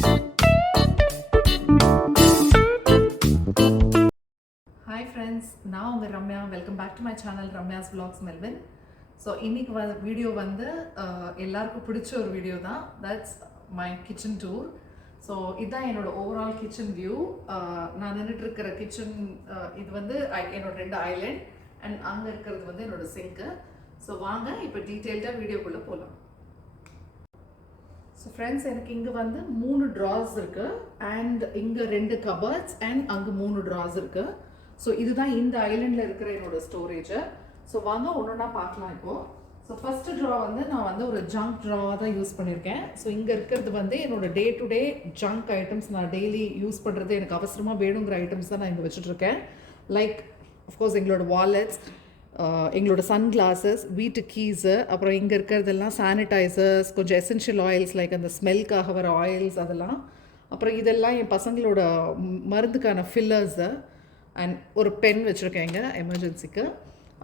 Hi friends, நான் உங்கள் Ramya. Welcome back to my channel Ramya's vlogs Melvin. So இன்றைக்கி video வந்து எல்லாருக்கும் பிடிச்ச ஒரு வீடியோ தான். That's my kitchen tour. So இதுதான் என்னோடய ஓவரால் கிச்சன் வியூ. நான் நின்றுட்டு இருக்கிற கிச்சன் இது வந்து என்னோட 2 ஐலண்ட் அண்ட் அங்கே இருக்கிறது வந்து என்னோடய சிங்க்கு. ஸோ வாங்க இப்போ டீட்டெயில்டாக வீடியோக்குள்ளே போகலாம். ஸோ ஃப்ரெண்ட்ஸ், எனக்கு இங்கே வந்து 3 ட்ராஸ் இருக்குது அண்ட் இங்கே 2 கபர்ட்ஸ் அண்ட் அங்கே 3 ட்ராஸ் இருக்குது. ஸோ இதுதான் இந்த ஐலண்டில் இருக்கிற என்னோடய ஸ்டோரேஜை. ஸோ வாங்க ஒன்றா பார்க்கலாம் இப்போது. ஸோ ஃபஸ்ட்டு ட்ரா வந்து நான் வந்து ஒரு ஜங்க் ட்ராவாக தான் யூஸ் பண்ணியிருக்கேன். ஸோ இங்கே இருக்கிறது வந்து என்னோடய டே டு டே ஜங்க் ஐட்டம்ஸ், நான் டெய்லி யூஸ் பண்ணுறது எனக்கு அவசரமாக வேணுங்கிற ஐட்டம்ஸ் தான் நான் இங்கே வச்சுட்ருக்கேன். லைக் அஃப்கோர்ஸ் எங்களோட வாலெட்ஸ், எங்களோட சன் கிளாஸஸ், வீட்டு கீஸு, அப்புறம் இங்கே இருக்கிறதெல்லாம் சானிடைசர்ஸ், கொஞ்சம் எசென்ஷியல் ஆயில்ஸ் லைக் அந்த ஸ்மெல்க்காக வர ஆயில்ஸ் அதெல்லாம், அப்புறம் இதெல்லாம் என் பசங்களோட மருந்துக்கான ஃபில்லர்ஸு அண்ட் ஒரு பென் வச்சுருக்கேன் இங்கே எமர்ஜென்சிக்கு.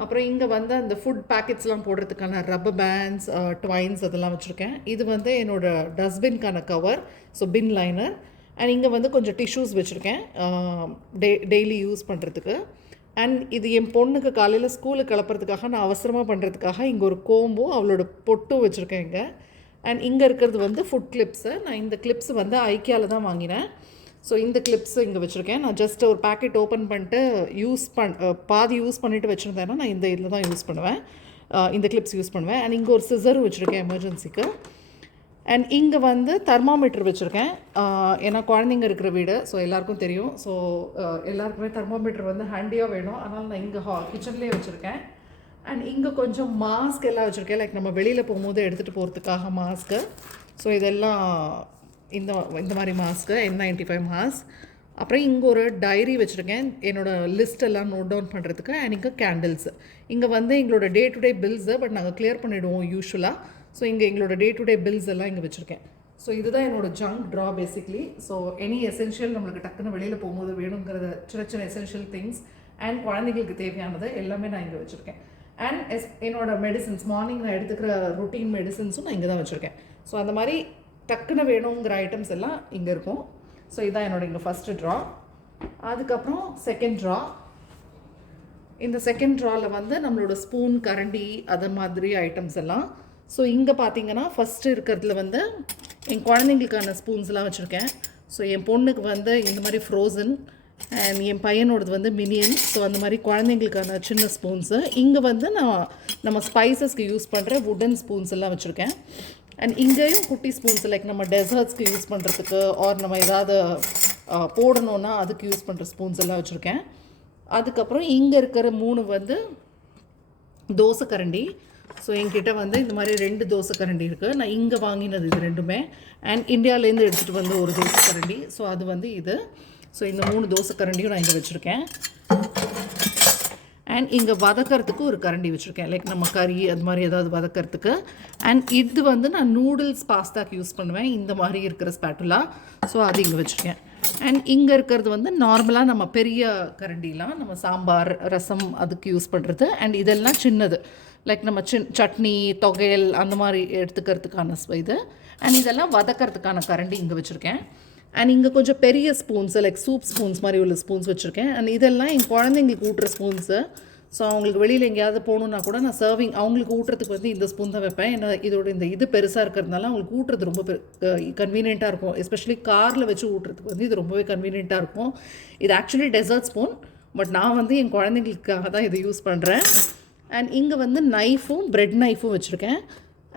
அப்புறம் இங்கே வந்து அந்த ஃபுட் பேக்கெட்ஸ்லாம் போடுறதுக்கான ரப்பர் பேண்ட்ஸ், ட்வைன்ஸ் அதெல்லாம் வச்சுருக்கேன். இது வந்து என்னோடய டஸ்ட்பின்கான cover, so bin liner. And இங்கே வந்து கொஞ்சம் டிஷ்யூஸ் வச்சுருக்கேன் டெய்லி யூஸ் பண்ணுறதுக்கு. அண்ட் இது என் பொண்ணுக்கு காலையில் ஸ்கூலுக்கு கிளப்புறதுக்காக நான் அவசரமாக பண்ணுறதுக்காக இங்கே ஒரு கோம்பும் அவளோட பொட்டும் வச்சுருக்கேன் இங்கே. அண்ட் இங்கே இருக்கிறது வந்து ஃபுட் கிளிப்ஸு. நான் இந்த கிளிப்ஸ் வந்து ஐக்கியாவில் தான் வாங்கினேன். ஸோ இந்த கிளிப்ஸு இங்கே வச்சுருக்கேன். நான் ஜஸ்ட் ஒரு பேக்கெட் ஓப்பன் பண்ணிட்டு பாதி யூஸ் பண்ணிவிட்டு வச்சுருந்தேன்னா நான் இந்த இதில் தான் யூஸ் பண்ணுவேன், இந்த கிளிப்ஸ் யூஸ் பண்ணுவேன். அண்ட் இங்கே ஒரு சிசரும் வச்சுருக்கேன் எமர்ஜென்சிக்கு. அண்ட் இங்கே வந்து தெர்மாமீட்டர் வச்சுருக்கேன். ஏன்னா குழந்தைங்க இருக்கிற வீடு, ஸோ எல்லாேருக்கும் தெரியும். ஸோ எல்லாருக்குமே தெர்மாமீட்டர் வந்து ஹேண்டியாக வேணும். அதனால் நான் இங்கே கிச்சன்லேயே வச்சுருக்கேன். அண்ட் இங்கே கொஞ்சம் மாஸ்க் எல்லாம் வச்சுருக்கேன், லைக் நம்ம வெளியில் போகும்போது எடுத்துகிட்டு போகிறதுக்காக மாஸ்க்கு. ஸோ இதெல்லாம் இந்த மாதிரி மாஸ்க்கு N95 மாஸ்க். அப்புறம் இங்கே ஒரு டைரி வச்சுருக்கேன் என்னோடய லிஸ்ட்டெல்லாம் நோட் டவுன் பண்ணுறதுக்கு. அண்ட் இங்கே கேண்டில்ஸு. இங்கே வந்து எங்களோட டே டு டே பில்ஸு, பட் நாங்கள் கிளியர் பண்ணிவிடுவோம் யூஸ்வலாக. ஸோ இங்கே எங்களோட டே டு டே பில்ஸ் எல்லாம் இங்கே வச்சுருக்கேன். ஸோ இதுதான் என்னோடய junk draw basically. So any essential நம்மளுக்கு டக்குன்னு வெளியில் போகும்போது வேணுங்கிறத சின்ன எசென்ஷியல் திங்ஸ் அண்ட் குழந்தைங்களுக்கு தேவையானது எல்லாமே நான் இங்கே வச்சுருக்கேன். அண்ட் என்னோடய மெடிசன்ஸ், மார்னிங் நான் எடுத்துக்கிற ரொட்டீன் மெடிசன்ஸும் நான் இங்கே தான் வச்சுருக்கேன். ஸோ அந்த மாதிரி டக்குன்னு வேணுங்கிற ஐட்டம்ஸ் எல்லாம் இங்கே இருக்கும். ஸோ இதுதான் என்னோட இங்கே ஃபஸ்ட்டு ட்ரா. அதுக்கப்புறம் செகண்ட் ட்ரா. இந்த செகண்ட் ட்ராவில் வந்து நம்மளோட ஸ்பூன், கரண்டி அது மாதிரி ஐட்டம்ஸ் எல்லாம். ஸோ இங்கே பார்த்தீங்கன்னா ஃபஸ்ட்டு இருக்கிறதுல வந்து என் குழந்தைங்களுக்கான ஸ்பூன்ஸ்லாம் வச்சுருக்கேன். ஸோ என் பொண்ணுக்கு வந்து இந்த மாதிரி ஃப்ரோசன் அண்ட் என் பையனோடது வந்து மினியன். ஸோ அந்த மாதிரி குழந்தைங்களுக்கான சின்ன ஸ்பூன்ஸு. இங்கே வந்து நம்ம ஸ்பைசஸ்க்கு யூஸ் பண்ணுற வுடன் ஸ்பூன்ஸ் எல்லாம் வச்சுருக்கேன். அண்ட் இங்கேயும் குட்டி ஸ்பூன்ஸ் லைக் நம்ம டெசர்ட்ஸ்க்கு யூஸ் பண்ணுறதுக்கு ஆர் நம்ம ஏதாவது போடணுன்னா அதுக்கு யூஸ் பண்ணுற ஸ்பூன்ஸ் எல்லாம் வச்சுருக்கேன். அதுக்கப்புறம் இங்கே இருக்கிற 3 வந்து தோசை கரண்டி. ஸோ என்கிட்ட வந்து இந்த மாதிரி 2 தோசை கரண்டி இருக்குது. நான் இங்கே வாங்கினது இது 2மே. அண்ட் இந்தியாவிலேருந்து எடுத்துகிட்டு வந்து ஒரு தோசை கரண்டி. ஸோ அது வந்து இது. ஸோ இந்த 3 தோசை கரண்டியும் நான் இங்கே வச்சுருக்கேன். அண்ட் இங்கே வதக்கிறதுக்கு ஒரு கரண்டி வச்சுருக்கேன், லைக் நம்ம கறி அது மாதிரி ஏதாவது வதக்கிறதுக்கு. அண்ட் இது வந்து நான் நூடுல்ஸ் பாஸ்தாக்கு யூஸ் பண்ணுவேன், இந்த மாதிரி இருக்கிற ஸ்பேட்டுலா. ஸோ அது இங்கே வச்சுருக்கேன். அண்ட் இங்கே இருக்கிறது வந்து நார்மலாக நம்ம பெரிய கரண்டிலாம் நம்ம சாம்பார், ரசம் அதுக்கு யூஸ் பண்ணுறது. அண்ட் இதெல்லாம் சின்னது, லைக் நம்ம சட்னி, தொகையல் அந்த மாதிரி எடுத்துக்கிறதுக்கான இது. அண்ட் இதெல்லாம் வதக்கிறதுக்கான கரண்டி இங்கே வச்சுருக்கேன். அண்ட் இங்கே கொஞ்சம் பெரிய ஸ்பூன்ஸு லைக் சூப் ஸ்பூன்ஸ் மாதிரி உள்ள ஸ்பூன்ஸ் வச்சுருக்கேன். அண்ட் இதெல்லாம் என் குழந்தைங்களுக்கு ஊட்டுற ஸ்பூன்ஸு. ஸோ அவங்களுக்கு வெளியில் எங்கேயாவது போகணுன்னா கூட நான் சர்விங் அவங்களுக்கு ஊட்டுறதுக்கு வந்து இந்த ஸ்பூன் தான் வைப்பேன். ஏன்னா இதோட இது பெருசாக இருக்கிறதுனால அவங்களுக்கு ஊட்டுறது ரொம்ப கன்வீனியண்ட்டாக இருக்கும். எஸ்பெஷலி காரில் வச்சு ஊட்டுறதுக்கு வந்து இது ரொம்பவே கன்வீனியண்ட்டாக இருக்கும். இது ஆக்சுவலி டெசர்ட் ஸ்பூன், பட் நான் வந்து என் குழந்தைங்களுக்காக தான் இதை யூஸ் பண்ணுறேன். அண்ட் இங்கே வந்து நைஃபும் ப்ரெட் நைஃபும் வச்சுருக்கேன்.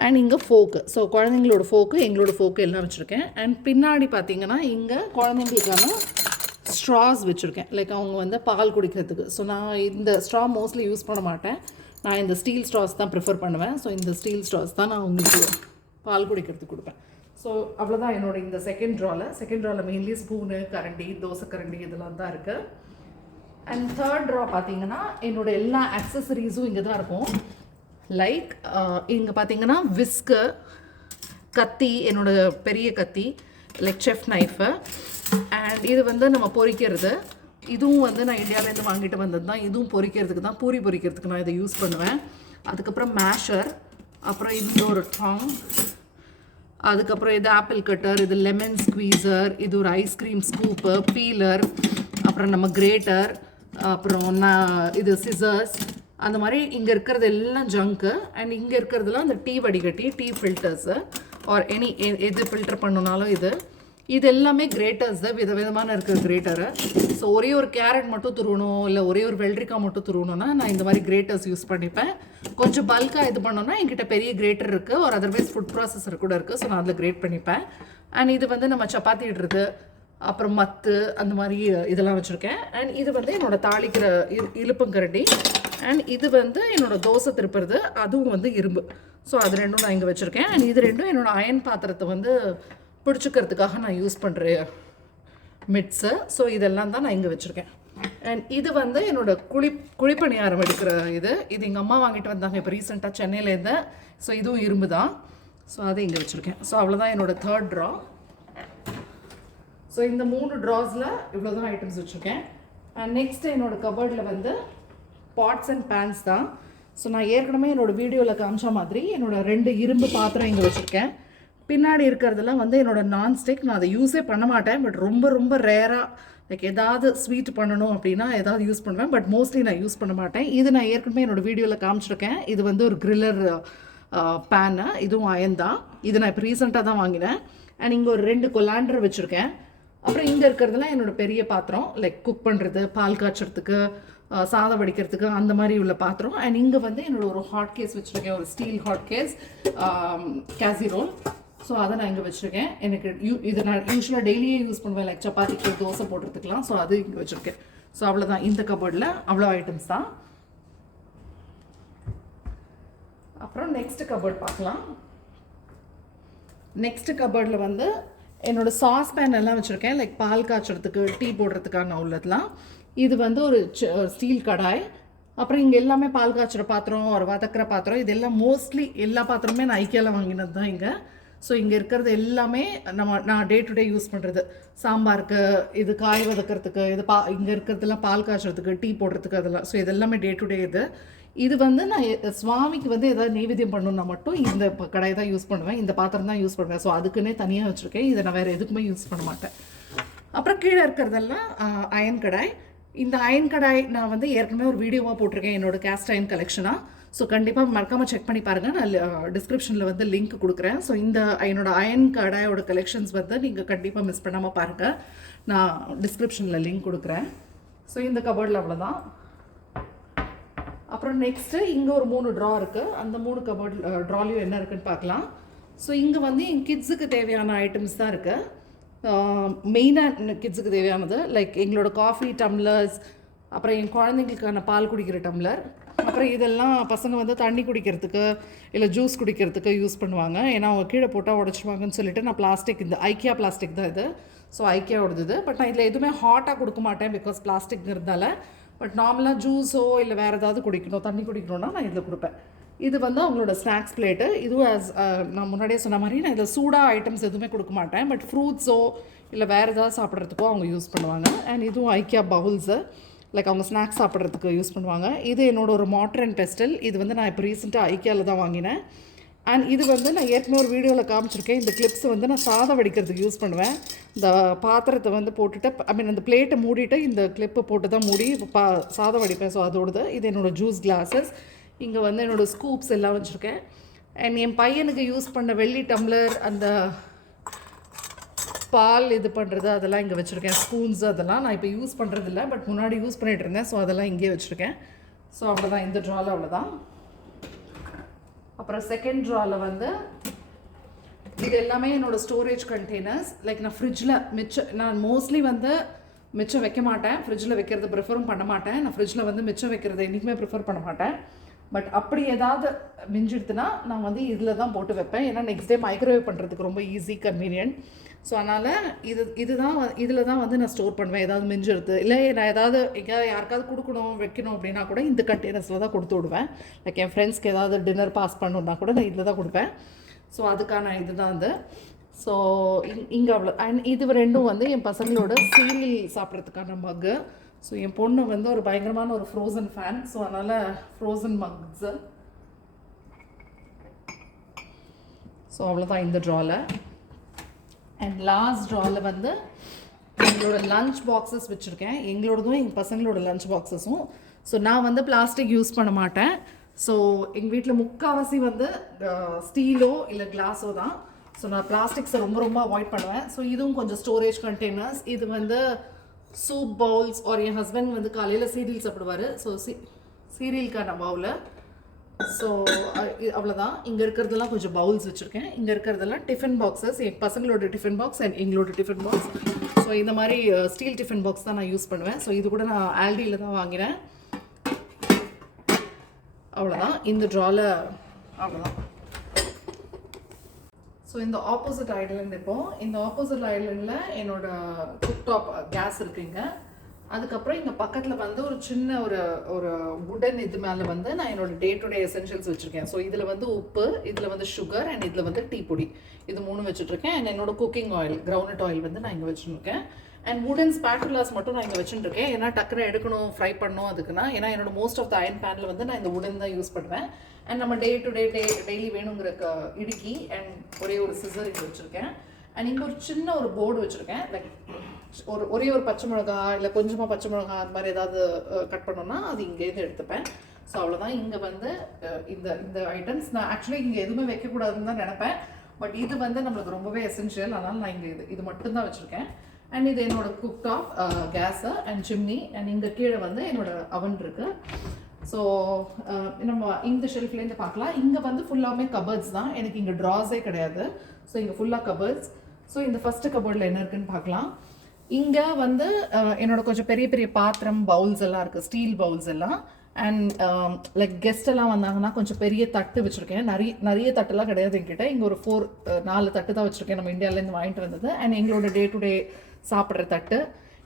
அண்ட் இங்கே ஃபோக்கு. ஸோ குழந்தைங்களோட ஃபோக்கு, எங்களோட ஃபோக்கு எல்லாம் வச்சுருக்கேன். அண்ட் பின்னாடி பார்த்தீங்கன்னா இங்கே குழந்தைங்களுக்கான ஸ்ட்ராஸ் வச்சுருக்கேன், லைக் அவங்க வந்து பால் குடிக்கிறதுக்கு. ஸோ நான் இந்த ஸ்ட்ரா மோஸ்ட்லி யூஸ் பண்ண மாட்டேன், நான் இந்த ஸ்டீல் ஸ்ட்ராஸ் தான் ப்ரிஃபர் பண்ணுவேன். ஸோ இந்த ஸ்டீல் ஸ்ட்ராஸ் தான் நான் அவங்களுக்கு பால் குடிக்கிறதுக்கு கொடுப்பேன். ஸோ அவ்வளோதான் என்னோடய இந்த செகண்ட் ட்ராவில் மெயின்லி ஸ்பூனு, கரண்டி, தோசை கரண்டி இதெல்லாம் தான் இருக்குது. அண்ட் தேர்ட் ட்ரா பார்த்தீங்கன்னா என்னோடய எல்லா ஆக்சசரிஸும் இங்கே தான் இருக்கும். லைக் இங்கே பார்த்தீங்கன்னா விஸ்கு, கத்தி, என்னோடய பெரிய கத்தி, லைக் செஃப் நைஃபு. அண்ட் இது வந்து நம்ம பொரிக்கிறது. இதுவும் வந்து நான் இந்தியாவிலேருந்து வாங்கிட்டு வந்தது தான். இதுவும் பொரிக்கிறதுக்கு தான், பூரி பொரிக்கிறதுக்கு நான் இதை யூஸ் பண்ணுவேன். அதுக்கப்புறம் மேஷர், அப்புறம் இந்த ஒரு டாங், அதுக்கப்புறம் இது ஆப்பிள் கட்டர், இது லெமன் ஸ்குவீசர், இது ஒரு ஐஸ்கிரீம் ஸ்கூப்பு, பீலர், அப்புறம் நம்ம கிரேட்டர், அப்புறம் இது சிசர்ஸ். அந்த மாதிரி இங்கே இருக்கிறது எல்லாம் ஜங்க்கு. அண்ட் இங்கே இருக்கிறதுலாம் அந்த டீ வடிகட்டி, டீ ஃபில்டர்ஸு ஆர் எது ஃபில்டர் பண்ணணுனாலும் இது எல்லாமே கிரேட்டர்ஸ் தான். விதவிதமான இருக்கிற கிரேட்டரு. ஸோ ஒரே ஒரு கேரட் மட்டும் துருவணும், இல்லை ஒரே ஒரு வெள்ளரிக்காய் மட்டும் துருவணும்னா நான் இந்த மாதிரி கிரேட்டர்ஸ் யூஸ் பண்ணிப்பேன். கொஞ்சம் பல்காக இது பண்ணோன்னா என்கிட்ட பெரிய கிரேட்டர் இருக்குது, ஒரு அதர்வைஸ் ஃபுட் ப்ராசஸர் கூட இருக்குது. ஸோ நான் அதில் கிரேட் பண்ணிப்பேன். அண்ட் இது வந்து நம்ம சப்பாத்தி இடுறது, அப்புறம் மத்து, அந்த மாதிரி இதெல்லாம் வச்சுருக்கேன். அண்ட் இது வந்து என்னோடய தாளிக்கிற இழுப்பங்கரண்டி. அண்ட் இது வந்து என்னோடய தோசை திருப்புறது, அதுவும் வந்து இரும்பு. ஸோ அது ரெண்டும் நான் இங்கே வச்சுருக்கேன். அண்ட் இது ரெண்டும் என்னோடய அயன் பாத்திரத்தை வந்து பிடிச்சிக்கிறதுக்காக நான் யூஸ் பண்ணுறேன் மிட்ஸு. ஸோ இதெல்லாம் தான் நான் இங்கே வச்சுருக்கேன். அண்ட் இது வந்து என்னோடய குழிப்பணியாரம் எடுக்கிற இது எங்கள் அம்மா வாங்கிட்டு வந்தாங்க இப்போ ரீசெண்டாக சென்னையிலேருந்து. ஸோ இதுவும் இரும்பு தான். ஸோ அதை இங்கே வச்சுருக்கேன். ஸோ அவ்வளோதான் என்னோடய 3rd ட்ரா. ஸோ இந்த 3 ட்ராஸில் இவ்வளோ தான் ஐட்டம்ஸ் வச்சுருக்கேன். அண்ட் நெக்ஸ்ட்டு என்னோடய கபர்டில் வந்து பாட்ஸ் அண்ட் பேன்ஸ் தான். ஸோ நான் ஏற்கனவே என்னோடய வீடியோவில் காமிச்ச மாதிரி என்னோடய 2 இரும்பு பாத்திரம் இங்கே வச்சுருக்கேன். பின்னாடி இருக்கிறதெல்லாம் வந்து என்னோடய நான்ஸ்டிக். நான் அதை யூஸே பண்ண மாட்டேன். பட் ரொம்ப ரொம்ப ரேராக லைக் ஏதாவது ஸ்வீட் பண்ணணும் அப்படின்னா ஏதாவது யூஸ் பண்ணுவேன். பட் மோஸ்ட்லி நான் யூஸ் பண்ண மாட்டேன். இது நான் ஏற்கனவே என்னோடய வீடியோவில் காமிச்சிருக்கேன். இது வந்து ஒரு கிரில்லர் பேனு, இதுவும் அயன் தான். இது நான் இப்போ ரீசெண்டாக தான் வாங்கினேன். அண்ட் இங்கே ஒரு 2 கொலாண்டர் வச்சுருக்கேன். அப்புறம் இங்கே இருக்கிறதுலாம் என்னோடய பெரிய பாத்திரம், லைக் குக் பண்ணுறது, பால் காய்ச்சறதுக்கு, சாதம் வடிக்கிறதுக்கு, அந்த மாதிரி உள்ள பாத்திரம். அண்ட் இங்கே வந்து என்னோடய ஒரு ஹாட் கேஸ் வச்சுருக்கேன், ஒரு ஸ்டீல் ஹாட் கேஸ் கேசிரோல். ஸோ அதை நான் இங்கே வச்சுருக்கேன். எனக்கு இது நான் யூஸ்வலாக டெய்லியே யூஸ் பண்ணுவேன், லைக் சப்பாத்திக்கு தோசை போடுறதுக்கெலாம். ஸோ அது இங்கே வச்சுருக்கேன். ஸோ அவ்வளோதான், இந்த கபோர்டில் அவ்வளோ ஐட்டம்ஸ் தான். அப்புறம் நெக்ஸ்ட் கபோர்ட் பார்க்கலாம். நெக்ஸ்ட் கபோர்டில் வந்து என்னோடய சாஸ் பேன் எல்லாம் வச்சுருக்கேன், லைக் பால் காய்ச்சறதுக்கு, டீ போடுறதுக்கான உள்ளதெல்லாம். இது வந்து ஒரு ஸ்டீல் கடாய். அப்புறம் இங்கே எல்லாமே பால் காய்ச்சுற பாத்திரம், ஒரு வதக்கிற பாத்திரம், இதெல்லாம் மோஸ்ட்லி எல்லா பாத்திரமே நான் ஐக்கியாவில் வாங்கினது தான் இங்கே. ஸோ இங்கே இருக்கிறது எல்லாமே நான் டே டு டே யூஸ் பண்ணுறது. சாம்பாருக்கு, இது காய் வதக்கிறதுக்கு, இது இங்கே இருக்கிறதுலாம் பால் காய்ச்சறதுக்கு, டீ போடுறதுக்கு, அதெல்லாம். ஸோ இதெல்லாமே டே டு டே இது வந்து நான் சுவாமிக்கு வந்து எதாவது நெய்வேத்தியம் பண்ணணுன்னா மட்டும் இந்த கடாயை தான் யூஸ் பண்ணுவேன், இந்த பாத்திரம் தான் யூஸ் பண்ணுவேன். ஸோ அதுக்குன்னே தனியாக வச்சுருக்கேன். இதை நான் வேறு எதுக்குமே யூஸ் பண்ண மாட்டேன். அப்புறம் கீழே இருக்கிறதெல்லாம் அயன் கடாய். இந்த அயன் கடாய் நான் வந்து ஏற்கனவே ஒரு வீடியோவாக போட்டிருக்கேன், என்னோடய கேஸ்ட் அயன் கலெக்ஷனாக. ஸோ கண்டிப்பாக மறக்காமல் செக் பண்ணி பாருங்கள். நான் டிஸ்கிரிப்ஷனில் வந்து லிங்க் கொடுக்குறேன். ஸோ இந்த என்னோடய அயன் கடாயோட கலெக்ஷன்ஸ் வந்து நீங்கள் கண்டிப்பாக மிஸ் பண்ணாமல் பாருங்கள். நான் டிஸ்கிரிப்ஷனில் லிங்க் கொடுக்குறேன். ஸோ இந்த கபோர்டில் அவ்வளோதான். அப்புறம் நெக்ஸ்ட்டு இங்கே ஒரு 3 ட்ரா இருக்குது. அந்த 3 கபோர்ட் ட்ராலையும் என்ன இருக்குதுன்னு பார்க்கலாம். ஸோ இங்கே வந்து என் கிட்ஸுக்கு தேவையான ஐட்டம்ஸ் தான் இருக்குது. மெயினாக கிட்ஸுக்கு தேவையானது லைக் எங்களோட காஃபி டம்ளர்ஸ், அப்புறம் என் குழந்தைங்களுக்கான பால் குடிக்கிற டம்ளர், அப்புறம் இதெல்லாம் பசங்க வந்து தண்ணி குடிக்கிறதுக்கு இல்லை ஜூஸ் குடிக்கிறதுக்கு யூஸ் பண்ணுவாங்க. ஏன்னா அவங்க கீழே போட்டால் உடச்சிடுவாங்கன்னு சொல்லிட்டு நான் பிளாஸ்டிக், இந்த ஐக்கியா பிளாஸ்டிக் தான் இது. ஸோ ஐக்கியாவோடது இது. பட் நான் இதில் எதுவுமே ஹாட்டாக கொடுக்க மாட்டேன், பிகாஸ் பிளாஸ்டிக்ங்கிறதால. பட் நார்மலாக ஜூஸோ இல்லை வேறு ஏதாவது குடிக்கணும், தண்ணி குடிக்கணும்னா நான் இதில் கொடுப்பேன். இது வந்து அவங்களோட ஸ்நாக்ஸ் பிளேட்டு. இதுவும் நான் முன்னாடியே சொன்ன மாதிரி நான் இதில் சூடாக ஐட்டம்ஸ் எதுவுமே கொடுக்க மாட்டேன். பட் ஃப்ரூட்ஸோ இல்லை வேறு ஏதாவது சாப்பிட்றதுக்கோ அவங்க யூஸ் பண்ணுவாங்க. அண்ட் இதுவும் ஐக்கியா பவுல்ஸு, லைக் அவங்க ஸ்நாக்ஸ் சாப்பிட்றதுக்கு யூஸ் பண்ணுவாங்க. இது என்னோட ஒரு மாட்டர் அண்ட் பெஸ்டல். இது வந்து நான் இப்போ ரீசெண்டாக ஐக்கியாவில் தான் வாங்கினேன். அண்ட் இது வந்து நான் ஏற்கனவே ஒரு வீடியோவில் காமிச்சிருக்கேன். இந்த கிளிப்ஸ் வந்து நான் சாதம் வடிக்கிறதுக்கு யூஸ் பண்ணுவேன். இந்த பாத்திரத்தை வந்து போட்டுட்டு, அந்த பிளேட்டை மூடிட்டு இந்த கிளிப்பை போட்டு தான் மூடி சாதம் வடிப்பேன். ஸோ அதோடது இது என்னோடய ஜூஸ் கிளாஸஸ். இங்கே வந்து என்னோடய ஸ்கூப்ஸ் எல்லாம் வச்சுருக்கேன். அண்ட் என் பையனுக்கு யூஸ் பண்ண வெள்ளி டம்ளர், அந்த பால் இது பண்ணுறது, அதெல்லாம் இங்கே வச்சுருக்கேன். ஸ்பூன்ஸ் அதெல்லாம் நான் இப்போ யூஸ் பண்ணுறதில்ல, பட் முன்னாடி யூஸ் பண்ணிகிட்டு இருந்தேன். ஸோ அதெல்லாம் இங்கேயே வச்சுருக்கேன். ஸோ அவ்வளோதான், இந்த ட்ராவில் அவ்வளோதான். அப்புறம் செகண்ட் ட்ராவில் வந்து இது எல்லாமே என்னோடய ஸ்டோரேஜ் கண்டெய்னர்ஸ். லைக் நான் ஃப்ரிட்ஜில் நான் மோஸ்ட்லி வந்து மிச்சம் வைக்க மாட்டேன், ஃப்ரிட்ஜில் வைக்கிறது ப்ரிஃபரும் பண்ண மாட்டேன். நான் ஃப்ரிட்ஜில் வந்து மிச்சம் வைக்கிறது என்றைக்குமே ப்ரிஃபர் பண்ண மாட்டேன். பட் அப்படி ஏதாவது மிஞ்சிடுதுன்னா நான் வந்து இதில் தான் போட்டு வைப்பேன். ஏன்னா நெக்ஸ்ட் டே மைக்ரோவேவ் பண்ணுறதுக்கு ரொம்ப ஈஸி, கன்வீனியன்ட். ஸோ அதனால் இதில் தான் வந்து நான் ஸ்டோர் பண்ணுவேன். ஏதாவது மிஞ்சிடுது, இல்லை நான் ஏதாவது எங்கேயாவது யாருக்காவது கொடுக்கணும் வைக்கணும் அப்படின்னா கூட இந்த கண்டெய்னர்ஸில் தான் கொடுத்து விடுவேன். லைக் என் ஃப்ரெண்ட்ஸ்க்கு ஏதாவது டின்னர் பாஸ் பண்ணணுன்னா கூட நான் இதில் தான் கொடுப்பேன். ஸோ அதுக்கான இது தான் அது. ஸோ இங்கே அவ்வளோ. அண்ட் இது ரெண்டும் வந்து என் பசங்களோட சீரியல் சாப்பிட்றதுக்கான மக்கு. ஸோ என் பொண்ணு வந்து ஒரு பயங்கரமான ஒரு ஃப்ரோசன் ஃபேன். ஸோ அதனால் ஃப்ரோசன் மக்ஸு. ஸோ ஸோ அவ்வளோதான் இந்த ட்ராவில். அண்ட் லாஸ்ட் ட்ராவில் வந்து எங்களோட லஞ்ச் பாக்ஸஸ் வச்சுருக்கேன். எங்களோடதும் எங்கள் பசங்களோட லஞ்ச் பாக்ஸஸும். ஸோ நான் வந்து பிளாஸ்டிக் யூஸ் பண்ண மாட்டேன். ஸோ எங்கள் வீட்டில் முக்கால்வாசி வந்து ஸ்டீலோ இல்லை கிளாஸோ தான். ஸோ நான் பிளாஸ்டிக்ஸை ரொம்ப ரொம்ப அவாய்ட் பண்ணுவேன். ஸோ இதுவும் கொஞ்சம் ஸ்டோரேஜ் கண்டெய்னர்ஸ். இது வந்து சூப் பவுல்ஸ், ஒரு என் ஹஸ்பண்ட் வந்து காலையில் சீரியல் சாப்பிடுவார். So சீரியலுக்கான bowl. ஸோ அவ்வளோதான். இங்கே இருக்கிறதெல்லாம் கொஞ்சம் பவுல்ஸ் வச்சுருக்கேன். இங்கே இருக்கிறதெல்லாம் டிஃபன் பாக்ஸஸ், என் பசங்களோட டிஃபன் பாக்ஸ் அண்ட் எங்களோட டிஃபன் பாக்ஸ். ஸோ இந்த மாதிரி ஸ்டீல் டிஃபன் பாக்ஸ் தான் நான் யூஸ் பண்ணுவேன். ஸோ இது கூட நான் ஆல்டியில் தான் வாங்கினேன். அவ்வளோதான் இந்த ட்ராவில். அவ்வளோதான். ஸோ இந்த ஆப்போசிட் ஐலண்ட், இப்போது இந்த ஆப்போசிட் ஐலண்டில் என்னோட குக்டாப் கேஸ் இருக்குங்க. அதுக்கப்புறம் இங்கே பக்கத்தில் வந்து ஒரு சின்ன ஒரு வுடன் இது மேலே வந்து நான் என்னோட டே டு டே எசென்ஷியல்ஸ் வச்சுருக்கேன். ஸோ இதில் வந்து உப்பு, இதில் வந்து சுகர் அண்ட் இதில் வந்து டீ பொடி, இது 3 வச்சுட்ருக்கேன். அண்ட் என்னோட குக்கிங் ஆயில், கிரவுண்ட்நட் ஆயில் வந்து நான் இங்கே வச்சுருக்கேன். அண்ட் வுடன் ஸ்பேட்டுலாஸ் மட்டும் நான் இங்கே வச்சுட்டுருக்கேன். ஏன்னா டக்குனு எடுக்கணும், ஃப்ரை பண்ணணும் அதுக்குன்னா. ஏன்னா என்னோட மோஸ்ட் ஆஃப் த அயன் பேனில் வந்து நான் இந்த வுடன் தான் யூஸ் பண்ணுவேன். அண்ட் நம்ம டே டு டெய்லி வேணுங்கிற இடுக்கி அண்ட் ஒரே ஒரு சிசர் இங்கே வச்சுருக்கேன். அண்ட் இங்கே ஒரு சின்ன ஒரு போர்டு வச்சுருக்கேன். லைக் ஒரே ஒரு பச்சை மிளகா இல்லை கொஞ்சமாக பச்சை மிளகா அது மாதிரி ஏதாவது கட் பண்ணோன்னா அது இங்கேருந்து எடுத்துப்பேன். ஸோ அவ்வளோதான். இங்கே வந்து இந்த ஐட்டம்ஸ் நான் ஆக்சுவலி இங்கே எதுவுமே வைக்கக்கூடாதுன்னு தான் நினைப்பேன். பட் இது வந்து நம்மளுக்கு ரொம்பவே எசென்ஷியல். அதனால் நான் இங்கே இது மட்டும்தான் வச்சுருக்கேன். அண்ட் இது என்னோடய cooktop gas and chimney. And இங்கே கீழே வந்து என்னோடய அவன் இருக்குது. ஸோ நம்ம இந்த ஷெல்ஃப்லேருந்து பார்க்கலாம். இங்கே வந்து ஃபுல்லாகவே கபர்ட்ஸ் தான். எனக்கு இங்கே ட்ராஸே கிடையாது. ஸோ இங்கே ஃபுல்லாக கபர்ட்ஸ். ஸோ இந்த ஃபஸ்ட்டு கபோர்டில் என்ன இருக்குதுன்னு பார்க்கலாம். இங்கே வந்து என்னோட கொஞ்சம் பெரிய பெரிய பாத்திரம், பவுல்ஸ் எல்லாம் இருக்குது, ஸ்டீல் பவுல்ஸ் எல்லாம். அண்ட் லைக் கெஸ்ட் எல்லாம் வந்தாங்கன்னா கொஞ்சம் பெரிய தட்டு வச்சுருக்கேன். நிறைய தட்டுலாம் கிடையாது என்கிட்ட. இங்கே ஒரு 4 தட்டு தான் வச்சுருக்கேன், நம்ம இந்தியாவிலேருந்து வாங்கிட்டு வந்தது. அண்ட் எங்களோட டே டு டே சாப்பிட்ற தட்டு.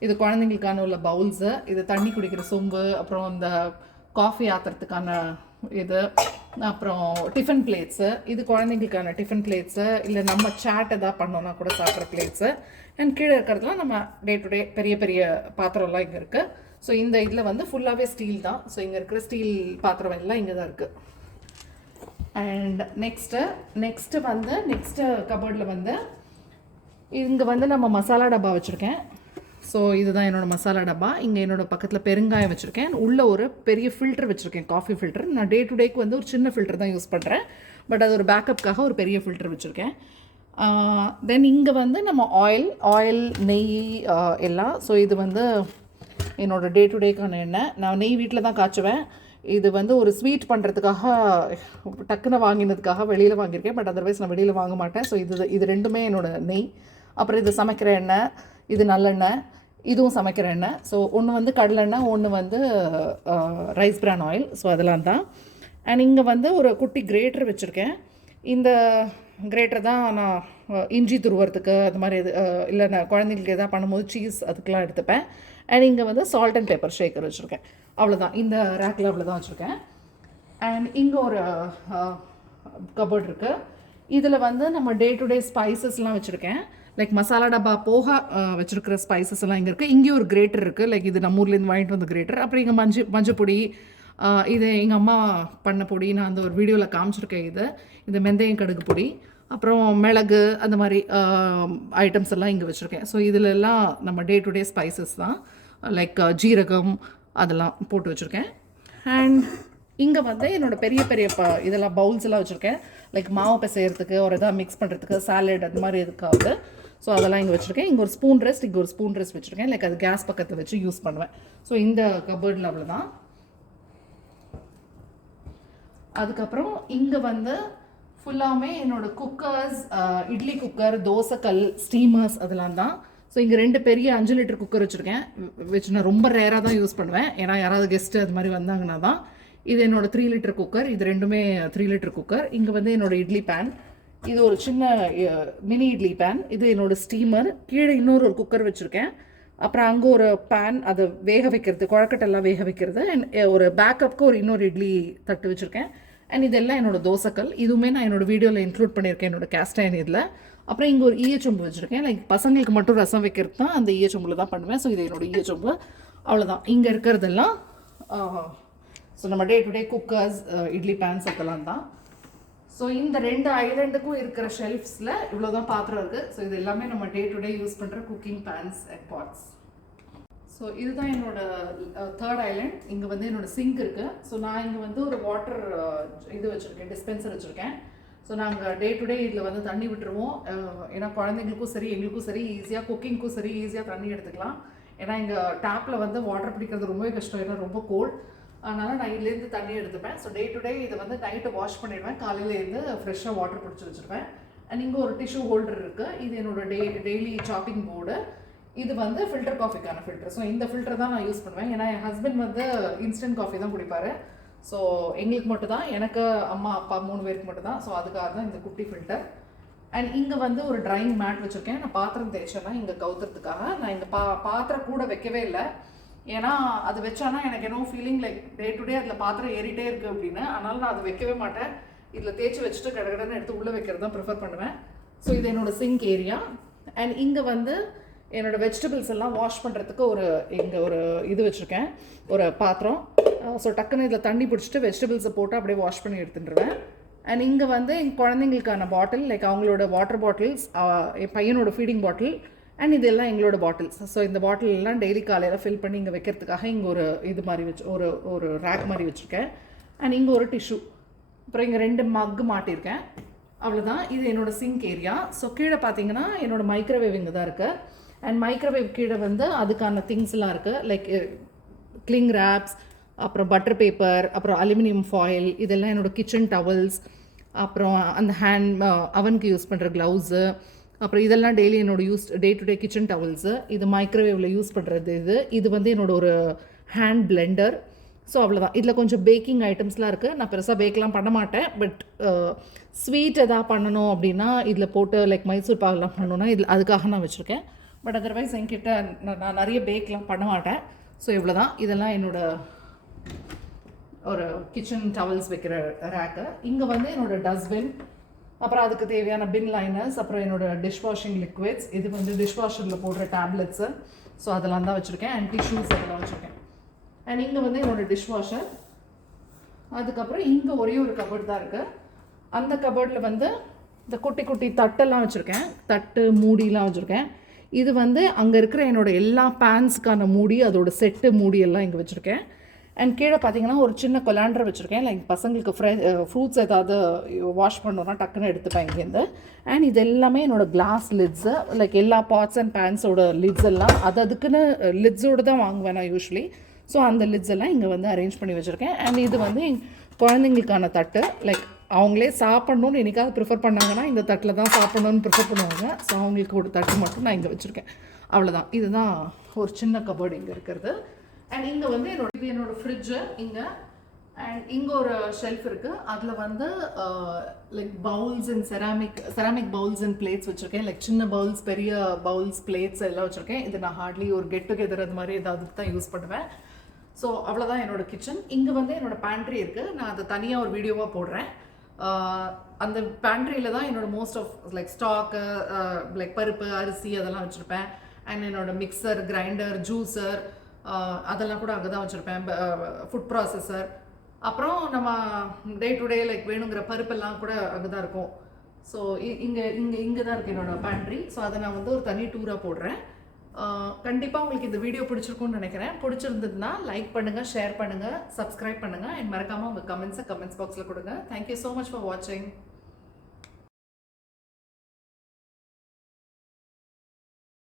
இது குழந்தைங்களுக்கான உள்ள பவுல்ஸு, இது தண்ணி குடிக்கிற சொம்பு, அப்புறம் இந்த காஃபி ஆத்துறதுக்கான இது, அப்புறம் டிஃபன் பிளேட்ஸு, இது குழந்தைங்களுக்கான டிஃபன் பிளேட்ஸு, இல்லை நம்ம சேட் எதாவது பண்ணோன்னா கூட சாப்பிட்ற பிளேட்ஸு. அண்ட் கீழே இருக்கிறதுலாம் நம்ம டே டு டே பெரிய பெரிய பாத்திரம்லாம் இங்கே இருக்குது. ஸோ இந்த இதில் வந்து ஃபுல்லாகவே ஸ்டீல் தான். ஸோ இங்கே இருக்கிற ஸ்டீல் பாத்திரம் எல்லாம் இங்கே தான் இருக்குது. அண்ட் நெக்ஸ்ட்டு வந்து நெக்ஸ்ட்டு கபோர்டில் வந்து இங்கே வந்து நம்ம மசாலா டப்பா வச்சுருக்கேன். ஸோ இதுதான் என்னோடய மசாலா டப்பா. இங்கே என்னோடய பக்கத்தில் பெருங்காயம் வச்சுருக்கேன். உள்ளே ஒரு பெரிய ஃபில்டர் வச்சுருக்கேன், காஃபி ஃபில்டர். நான் டே டு டேக்கு வந்து ஒரு சின்ன ஃபில்டர் தான் யூஸ் பண்ணுறேன். பட் அது ஒரு பேக்கப்புக்காக ஒரு பெரிய ஃபில்டர் வச்சுருக்கேன். தென் இங்கே வந்து நம்ம ஆயில், நெய் எல்லாம். ஸோ இது வந்து என்னோடய டே டு டேக்கான எண்ணெய். நான் நெய் வீட்டில் தான் காய்ச்சுவேன். இது வந்து ஒரு ஸ்வீட் பண்ணுறதுக்காக டக்குன்னு வாங்கினதுக்காக வெளியில் வாங்கியிருக்கேன். பட் அதர்வைஸ் நான் வெளியில் வாங்க மாட்டேன். ஸோ இது ரெண்டுமே என்னோடய நெய். அப்புறம் இது சமைக்கிற எண்ணெய், இது நல்லெண்ணெய், இதுவும் சமைக்கிற எண்ணெய். ஸோ ஒன்று வந்து கடலெண்ணெய், ஒன்று வந்து ரைஸ் பிரான் ஆயில். ஸோ அதெல்லாம் தான். அண்ட் இங்கே வந்து ஒரு குட்டி கிரேட்டர் வச்சுருக்கேன். இந்த கிரேட்டர் தான் நான் இஞ்சி துருவறதுக்கு அது மாதிரி இல்லை நான் குழந்தைங்களுக்கு எதாவது பண்ணும்போது சீஸ் அதுக்கெலாம் எடுத்துப்பேன். அண்ட் இங்கே வந்து சால்ட் அண்ட் பெப்பர் ஷேக்கர் வச்சுருக்கேன். அவ்வளோதான். இந்த ரேக்கில் அவ்வளோதான் வச்சுருக்கேன். அண்ட் இங்கே ஒரு கபோர்ட் இருக்குது. இதில் வந்து நம்ம டே டு டே ஸ்பைசஸ்லாம் வச்சுருக்கேன். லைக் மசாலா டப்பா போக வச்சுருக்கிற ஸ்பைசஸ் எல்லாம் இங்கே இருக்குது. இங்கேயும் ஒரு கிரேட்டர் இருக்குது. லைக் இது நம்ம ஊர்லேருந்து வாங்கிட்டு வந்த கிரேட்டர். அப்புறம் இங்கே மஞ்சள் பொடி, இது எங்கள் அம்மா பண்ண பொடி, நான் அந்த ஒரு வீடியோவில் காமிச்சிருக்கேன். இது வெந்தயம் கடுகு பொடி, அப்புறம் மிளகு, அந்த மாதிரி ஐட்டம்ஸ் எல்லாம் இங்கே வச்சுருக்கேன். ஸோ இதிலெல்லாம் நம்ம டே டு டே ஸ்பைசஸ் தான். லைக் ஜீரகம் அதெல்லாம் போட்டு வச்சுருக்கேன். அண்ட் இங்கே வந்து என்னோடய பெரிய பெரிய இதெல்லாம் பவுல்ஸ் எல்லாம் வச்சுருக்கேன். லைக் மாவு பிசையறதுக்கு ஒரு எதாவது மிக்ஸ் பண்ணுறதுக்கு, சாலட் அது மாதிரி எதுக்காவது. ஸோ அதெல்லாம் இங்கே வச்சுருக்கேன். இங்கே ஒரு ஸ்பூன் ரெஸ்ட் வச்சுருக்கேன். லைக் அது கேஸ் பக்கத்தை வச்சு யூஸ் பண்ணுவேன். ஸோ இந்த கபோர்டில் அவ்வளோதான். அதுக்கப்புறம் இங்கே வந்து ஃபுல்லாமே என்னோடய குக்கர்ஸ், இட்லி குக்கர், தோசைக்கல், ஸ்டீமர்ஸ் அதெல்லாம் தான். ஸோ இங்கே 2 பெரிய 5 லிட்டர் குக்கர் வச்சுருக்கேன். நான் ரொம்ப ரேராக தான் யூஸ் பண்ணுவேன். ஏன்னா யாராவது கெஸ்ட்டு அது மாதிரி வந்தாங்கன்னா தான். இது என்னோடய 3 லிட்டர் குக்கர். இது ரெண்டுமே 3 லிட்டர் குக்கர். இங்கே வந்து என்னோடய இட்லி பேன். இது ஒரு சின்ன மினி இட்லி பேன். இது என்னோடய ஸ்டீமர். கீழே இன்னொரு குக்கர் வச்சுருக்கேன். அப்புறம் அங்கே ஒரு பேன், அதை வேக வைக்கிறது, குழக்கட்டெல்லாம் வேக வைக்கிறது. அண்ட் ஒரு பேக்கப்புக்கு ஒரு இன்னொரு இட்லி தட்டு வச்சுருக்கேன். அண்ட் இதெல்லாம் என்னோடய தோசைக்கல். இதுவுமே நான் என்னோடய வீடியோவில் இன்க்ளூட் பண்ணியிருக்கேன் என்னோடய கேஸ்ட் அயர்ன் இதில். அப்புறம் இங்கே ஒரு ஈயச்சொம்பு வச்சுருக்கேன். லைக் பசங்களுக்கு மட்டும் ரசம் வைக்கிறது தான் அந்த ஈயச்சொம்பில் தான் பண்ணுவேன். ஸோ இது என்னோடய ஈயச்சொம்பு. அவ்வளோதான். இங்கே இருக்கிறதெல்லாம் ஸோ நம்ம day to day cookers, idli pans அதெல்லாம் தான். ஸோ இந்த 2 ஐலண்டுக்கும் இருக்கிற ஷெல்ஃப்ஸில் இவ்வளோ தான் பாத்திரம் இருக்குது. ஸோ இது எல்லாமே நம்ம டே டு டே யூஸ் பண்ணுற குக்கிங் பேன்ஸ் அண்ட் பாட்ஸ். ஸோ இதுதான் என்னோட 3rd ஐலண்ட். இங்கே வந்து என்னோட சிங்க் இருக்குது. ஸோ நான் இங்கே வந்து ஒரு வாட்டர் இது வச்சுருக்கேன், டிஸ்பென்சர் வச்சுருக்கேன். ஸோ நாங்கள் டே டு டே இதில் வந்து தண்ணி விட்டுருவோம். ஏன்னா குழந்தைங்களுக்கும் சரி எங்களுக்கும் சரி ஈஸியாக, குக்கிங்க்கும் சரி ஈஸியாக தண்ணி எடுத்துக்கலாம். ஏன்னா இங்கே டேப்பில் வந்து வாட்டர் பிடிக்கிறது ரொம்பவே கஷ்டம், ஏன்னா ரொம்ப கோல்ட். அதனால் நான் இதுலேருந்து தண்ணி எடுத்துப்பேன். ஸோ டே டு டே இதை வந்து நைட்டு வாஷ் பண்ணிடுவேன், காலையிலேருந்து ஃப்ரெஷ்ஷாக வாட்டர் பிடிச்சி வச்சுருப்பேன். அண்ட் இங்கே ஒரு டிஷ்யூ ஹோல்டர் இருக்குது. இது என்னோட டெய்லி சாப்பிங் போர்டு. இது வந்து ஃபில்டர் காஃபிக்கான ஃபில்டர். ஸோ இந்த ஃபில்டர் தான் நான் யூஸ் பண்ணுவேன். ஏன்னா என் ஹஸ்பண்ட் வந்து இன்ஸ்டன்ட் காஃபி தான் குடிப்பார். ஸோ எங்களுக்கு மட்டும் தான், எனக்கு அம்மா அப்பா 3 பேருக்கு மட்டும் தான். ஸோ அதுக்காக தான் இந்த குட்டி ஃபில்டர். அண்ட் இங்கே வந்து ஒரு ட்ரையிங் மேட் வச்சுருக்கேன். நான் பாத்திரம் தேய்ச்சேன்னா இங்கே கவுத்துறதுக்காக. நான் இங்கே பாத்திரம் கூட வைக்கவே இல்லை. ஏன்னா அது வச்சானா எனக்கு என்ன ஃபீலிங் லைக் டே டு டே அதில் பாத்திரம் ஏறிட்டே இருக்குது அப்படின்னு. அதனால் நான் அதை வைக்கவே மாட்டேன். இதில் தேய்ச்சி வச்சுட்டு கடகடன்னு எடுத்து உள்ளே வைக்கிறது தான் ப்ரிஃபர் பண்ணுவேன். ஸோ இது என்னோடய சிங்க் ஏரியா. அண்ட் இங்கே வந்து என்னோடய வெஜிடபிள்ஸ் எல்லாம் வாஷ் பண்ணுறதுக்கு இங்கே ஒரு இது வச்சுருக்கேன், ஒரு பாத்திரம். ஸோ டக்குன்னு இதில் தண்ணி பிடிச்சிட்டு வெஜிடபிள்ஸை போட்டு அப்படியே வாஷ் பண்ணி எடுத்துட்டுருவேன். அண்ட் இங்கே வந்து எங்கள் குழந்தைங்களுக்கான பாட்டில், லைக் அவங்களோட வாட்டர் பாட்டில்ஸ், என் பையனோட ஃபீடிங் பாட்டில், அண்ட் இதெல்லாம் எங்களோட பாட்டில்ஸ். ஸோ இந்த பாட்டில் எல்லாம் டெய்லி காலையில் ஃபில் பண்ணி இங்கே வைக்கிறதுக்காக இங்கே ஒரு இது மாதிரி ஒரு ரேக் மாதிரி வச்சுருக்கேன். அண்ட் இங்கே ஒரு டிஷ்யூ, அப்புறம் இங்கே 2 மக்கு மாட்டியிருக்கேன். அவ்வளோதான். இது என்னோடய சிங்க் ஏரியா. ஸோ கீழே பார்த்தீங்கன்னா என்னோடய மைக்ரோவேவ் இங்கே தான் இருக்குது. அண்ட் மைக்ரோவேவ் கீழே வந்து அதுக்கான திங்ஸ்லாம் இருக்குது, லைக் கிளிங் ரேப்ஸ், அப்புறம் பட்டர் பேப்பர், அப்புறம் அலுமினியம் ஃபாயில், இதெல்லாம் என்னோடய கிச்சன் டவல்ஸ், அப்புறம் அந்த அவனுக்கு யூஸ் பண்ணுற க்ளவுஸு, அப்புறம் இதெல்லாம் டெய்லி என்னோடய டே டு டே கிச்சன் டவல்ஸு. இது மைக்ரோவேவில் யூஸ் பண்ணுறது. இது வந்து என்னோடய ஒரு ஹேண்ட் பிளெண்டர். ஸோ அவ்வளோதான். இதில் கொஞ்சம் பேக்கிங் ஐட்டம்ஸ்லாம் இருக்குது. நான் பெருசாக பேக்லாம் பண்ண மாட்டேன். பட் ஸ்வீட் எதாவது பண்ணணும் அப்படின்னா இதில் போட்டு, லைக் மைசூர் பாகெலாம் பண்ணணுன்னா அதுக்காக நான் வச்சுருக்கேன். பட் அதர்வைஸ் என்கிட்ட நான் நிறைய பேக்லாம் பண்ண மாட்டேன். ஸோ இவ்வளோ தான். இதெல்லாம் என்னோடய ஒரு கிச்சன் டவல்ஸ் வைக்கிற ரேக்கு. இங்கே வந்து என்னோடய டஸ்ட்பின், அப்புறம் அதுக்கு தேவையான பின் லைனர்ஸ், அப்புறம் என்னோடய டிஷ் வாஷிங் லிக்விட்ஸ், இது வந்து டிஷ் வாஷரில் போடுற டேப்லெட்ஸு. ஸோ அதெல்லாம் தான் வச்சுருக்கேன். அண்ட் டிஷ்யூஸ் அதெல்லாம் வச்சுருக்கேன். அண்ட் இங்கே வந்து என்னோடய டிஷ் வாஷர். அதுக்கப்புறம் இங்கே ஒரே ஒரு கபோர்ட் தான் இருக்குது. அந்த கபோர்டில் வந்து இந்த குட்டி குட்டி தட்டெல்லாம் வச்சுருக்கேன், தட்டு மூடிலாம் வச்சுருக்கேன். இது வந்து அங்கே இருக்கிற என்னோடய எல்லா பேன்ஸுக்கான மூடி, அதோட செட்டு மூடி எல்லாம் இங்கே வச்சுருக்கேன். அண்ட் கீழே பார்த்தீங்கன்னா ஒரு சின்ன கொலாண்டர் வச்சுருக்கேன், லைக் பசங்களுக்கு ஃப்ரூட்ஸ் ஏதாவது வாஷ் பண்ணோன்னா டக்குன்னு எடுத்துப்பேன் இங்கேருந்து. அண்ட் இது எல்லாமே என்னோடய கிளாஸ் லிட்ஸு, லைக் எல்லா பாட்ஸ் அண்ட் பேன்ஸோட லிட்ஸ் எல்லாம் அதுக்குன்னு லிட்ஸோடு தான் வாங்குவேன் நான் யூஸ்வலி. ஸோ அந்த லிட்ஸ் எல்லாம் இங்கே வந்து அரேஞ்ச் பண்ணி வச்சுருக்கேன். அண்ட் இது வந்து குழந்தைங்களுக்கான தட்டு, லைக் அவங்களே சாப்பிட்ணுன்னு என்றைக்காவது ப்ரிஃபர் பண்ணாங்கன்னா இந்த தட்டில் தான் சாப்பிட்ணுன்னு ப்ரிஃபர் பண்ணுவாங்க. ஸோ அவங்களுக்கு ஒரு தட்டு மட்டும் நான் இங்கே வச்சுருக்கேன். அவ்வளோதான். இதுதான் ஒரு சின்ன கபோர்டு இங்கே இருக்கிறது. அண்ட் இங்கே வந்து என்னோடய ஃப்ரிட்ஜு இங்கே. அண்ட் இங்கே ஒரு ஷெல்ஃப் இருக்குது. அதில் வந்து like bowls and ceramic bowls and plates வச்சுருக்கேன். லைக் சின்ன பவுல்ஸ், பெரிய பவுல்ஸ், பிளேட்ஸ் எல்லாம் வச்சுருக்கேன். இது நான் ஹார்ட்லி ஒரு கெட் டுகெதர் அது மாதிரி ஏதாவது தான் யூஸ் பண்ணுவேன். ஸோ அவ்வளோதான் என்னோடய கிச்சன். இங்கே வந்து என்னோடய பேண்ட்ரி இருக்குது. நான் அதை தனியாக ஒரு வீடியோவாக போடுறேன். அந்த பேண்ட்ரியில் தான் என்னோடய most of like stock, like பருப்பு, அரிசி அதெல்லாம் வச்சுருப்பேன். அண்ட் என்னோடய மிக்சர், கிரைண்டர், ஜூஸர் அதெல்லாம் கூட அங்கே தான் வச்சுருப்பேன். ஃபுட் ப்ராசஸர், அப்புறம் நம்ம டே டு டே லைக் வேணுங்கிற பருப்பெல்லாம் கூட அங்கே தான் இருக்கும். ஸோ இங்கே தான் இருக்குது என்னோடய பேண்ட்ரி. ஸோ அதை நான் வந்து ஒரு தனி டூராக போடுறேன். கண்டிப்பாக உங்களுக்கு இந்த வீடியோ பிடிச்சிருக்கும்னு நினைக்கிறேன். பிடிச்சிருந்ததுன்னா லைக் பண்ணுங்கள், ஷேர் பண்ணுங்கள், சப்ஸ்கிரைப் பண்ணுங்கள். அண்ட் மறக்காமல் உங்கள் கமெண்ட்ஸ் பாக்ஸில் கொடுங்க. தேங்க்யூ ஸோ மச் ஃபார் வாட்சிங்.